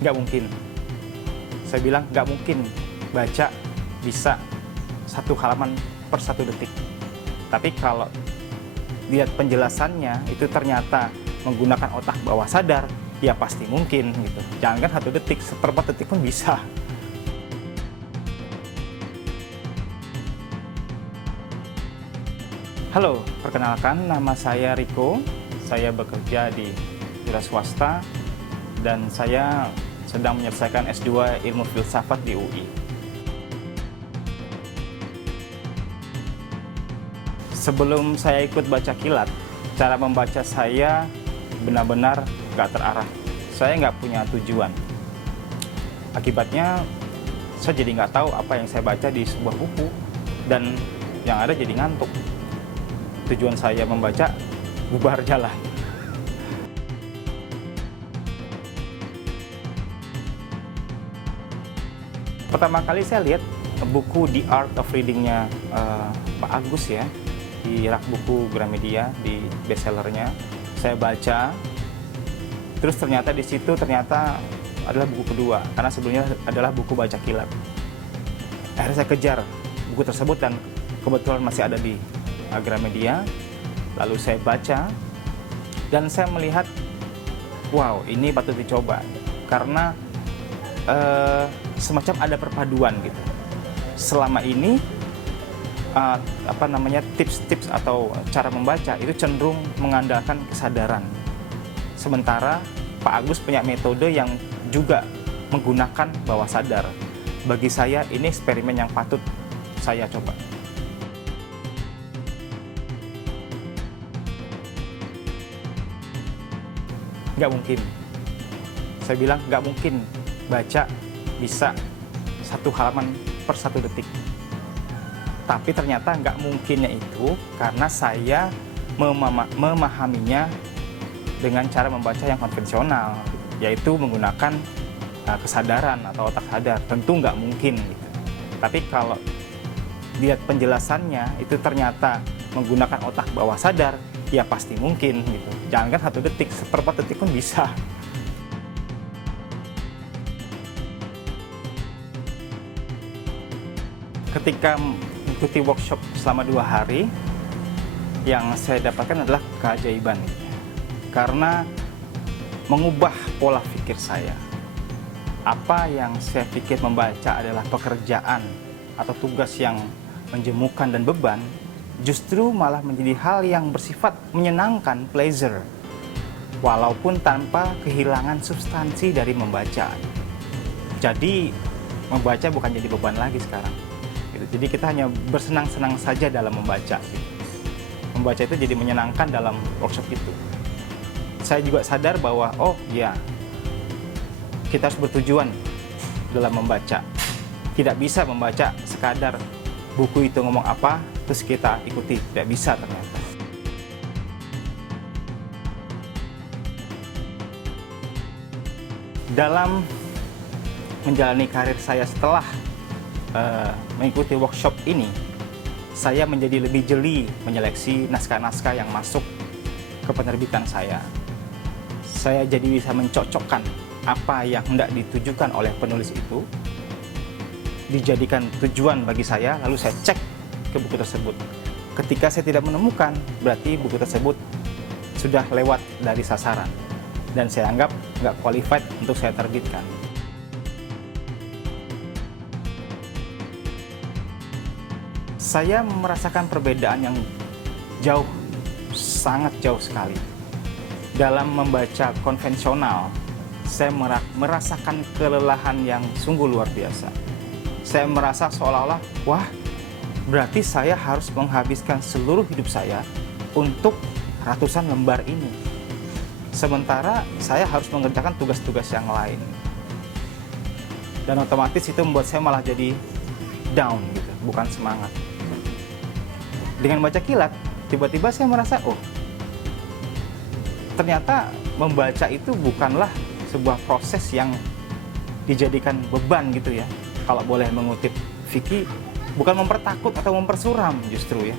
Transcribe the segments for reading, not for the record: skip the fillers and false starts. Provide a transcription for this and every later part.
Nggak mungkin. Saya bilang nggak mungkin baca bisa satu halaman per 1 detik. Tapi kalau lihat penjelasannya itu ternyata menggunakan otak bawah sadar, ya pasti mungkin gitu. Jangankan 1 detik, seperempat detik pun bisa. Halo, perkenalkan nama saya Riko. Saya bekerja di wira swasta dan saya sedang menyelesaikan S2 Ilmu Filsafat di UI. Sebelum saya ikut baca kilat, cara membaca saya benar-benar gak terarah. Saya nggak punya tujuan. Akibatnya, saya jadi nggak tahu apa yang saya baca di sebuah buku dan yang ada jadi ngantuk. Tujuan saya membaca bubar jalan. Pertama kali saya lihat buku The Art of Reading-nya Pak Agus ya, di rak buku Gramedia, di bestsellernya. Saya baca, terus ternyata di situ ternyata adalah buku kedua, karena sebelumnya adalah buku baca kilat. Akhirnya saya kejar buku tersebut dan kebetulan masih ada di Gramedia. Lalu saya baca dan saya melihat, wow, ini patut dicoba karena semacam ada perpaduan gitu. Selama ini tips-tips atau cara membaca itu cenderung mengandalkan kesadaran. Sementara Pak Agus punya metode yang juga menggunakan bawah sadar. Bagi saya ini eksperimen yang patut saya coba. Nggak mungkin. Saya bilang nggak mungkin baca bisa satu halaman per 1 detik. Tapi ternyata nggak mungkinnya itu karena saya memahaminya dengan cara membaca yang konvensional, yaitu menggunakan kesadaran atau otak sadar. Tentu nggak mungkin gitu. Tapi kalau lihat penjelasannya itu ternyata menggunakan otak bawah sadar, ya pasti mungkin gitu. Jangankan 1 detik, seperempat detik pun bisa. Ketika mengikuti workshop selama 2 hari, yang saya dapatkan adalah keajaiban. Karena mengubah pola pikir saya. Apa yang saya pikir membaca adalah pekerjaan atau tugas yang menjemukan dan beban, justru malah menjadi hal yang bersifat menyenangkan, pleasure, walaupun tanpa kehilangan substansi dari membaca. Jadi membaca bukan jadi beban lagi sekarang. Jadi kita hanya bersenang-senang saja dalam membaca. Membaca itu jadi menyenangkan dalam workshop itu. Saya juga sadar bahwa oh ya, kita harus bertujuan dalam membaca. Tidak bisa membaca sekadar buku itu ngomong apa, terus kita ikuti. Tidak bisa ternyata. Dalam menjalani karir saya setelah mengikuti workshop ini, saya menjadi lebih jeli menyeleksi naskah-naskah yang masuk ke penerbitan saya. Saya jadi bisa mencocokkan apa yang hendak ditujukan oleh penulis itu, dijadikan tujuan bagi saya, lalu saya cek ke buku tersebut. Ketika saya tidak menemukan, berarti buku tersebut sudah lewat dari sasaran, dan saya anggap nggak qualified untuk saya terbitkan. Saya merasakan perbedaan yang jauh, sangat jauh sekali. Dalam membaca konvensional, saya merasakan kelelahan yang sungguh luar biasa. Saya merasa seolah-olah, wah, berarti saya harus menghabiskan seluruh hidup saya untuk ratusan lembar ini. Sementara saya harus mengerjakan tugas-tugas yang lain. Dan otomatis itu membuat saya malah jadi down gitu, bukan semangat. Dengan baca kilat, tiba-tiba saya merasa, oh, ternyata membaca itu bukanlah sebuah proses yang dijadikan beban gitu ya. Kalau boleh mengutip Vicky, bukan mempertakut atau mempersuram justru ya.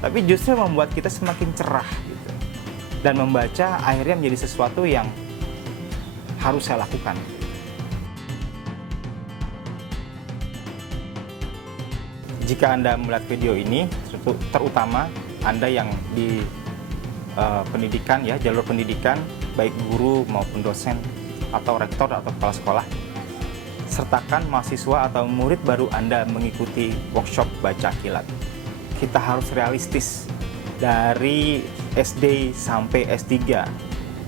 Tapi justru membuat kita semakin cerah gitu. Dan membaca akhirnya menjadi sesuatu yang harus saya lakukan. Jika Anda melihat video ini, terutama Anda yang di pendidikan ya, jalur pendidikan, baik guru maupun dosen atau rektor atau kepala sekolah, sertakan mahasiswa atau murid baru Anda mengikuti workshop baca kilat. Kita harus realistis, dari SD sampai S3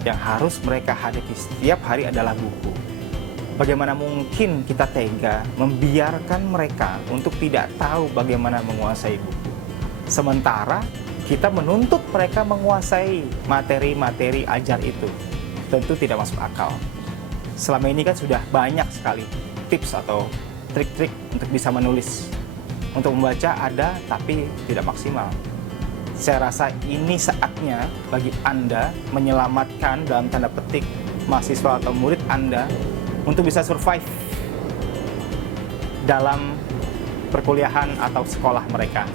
yang harus mereka hadapi setiap hari adalah buku. Bagaimana mungkin kita tega membiarkan mereka untuk tidak tahu bagaimana menguasai buku, sementara kita menuntut mereka menguasai materi-materi ajar itu? Tentu tidak masuk akal. Selama ini kan sudah banyak sekali tips atau trik-trik untuk bisa menulis. Untuk membaca ada, tapi tidak maksimal. Saya rasa ini saatnya bagi Anda menyelamatkan dalam tanda petik mahasiswa atau murid Anda untuk bisa survive dalam perkuliahan atau sekolah mereka.